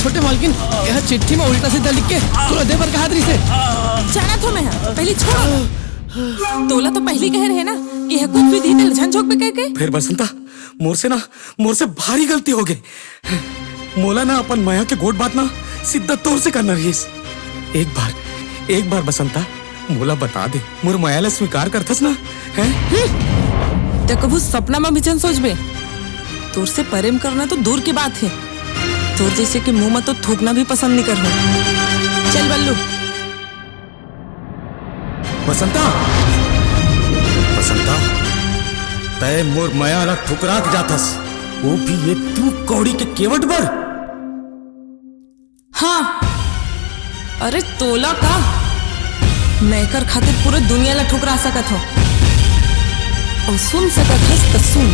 छोटे मालकिन यह चिट्ठी में उल्टा सीधा लिख के तोला दे पर कहा दरी से जाना तो मैं पहले छोड़ो। तोला तो पहली कह रहे ना कि यह कुछ भी दी झंझोक पे कह के फिर बसंता मोर से भारी गलती हो गई। मोला ना अपन माया के गोट बात ना सीधा तौर से करना रहीस। एक बार बसंता मोला बता दे मोर माया ला स्वीकार करथस ना हैं? ते कबू सपना में भी सोच बे तोर से प्रेम करना तो दूर की बात है। तोर जैसे कि मुंह में तो थूकना भी पसंद नहीं कर रहा। चल बल्लू। बसंता तय मोर माया ला ठुकरा के जाथस, वो भी ये तू कौड़ी के केवट पर। हाँ अरे तोला का मैं कर खातिर पूरे दुनिया ला ठुकरा सकत हो और सुन सकत हस तो सुन।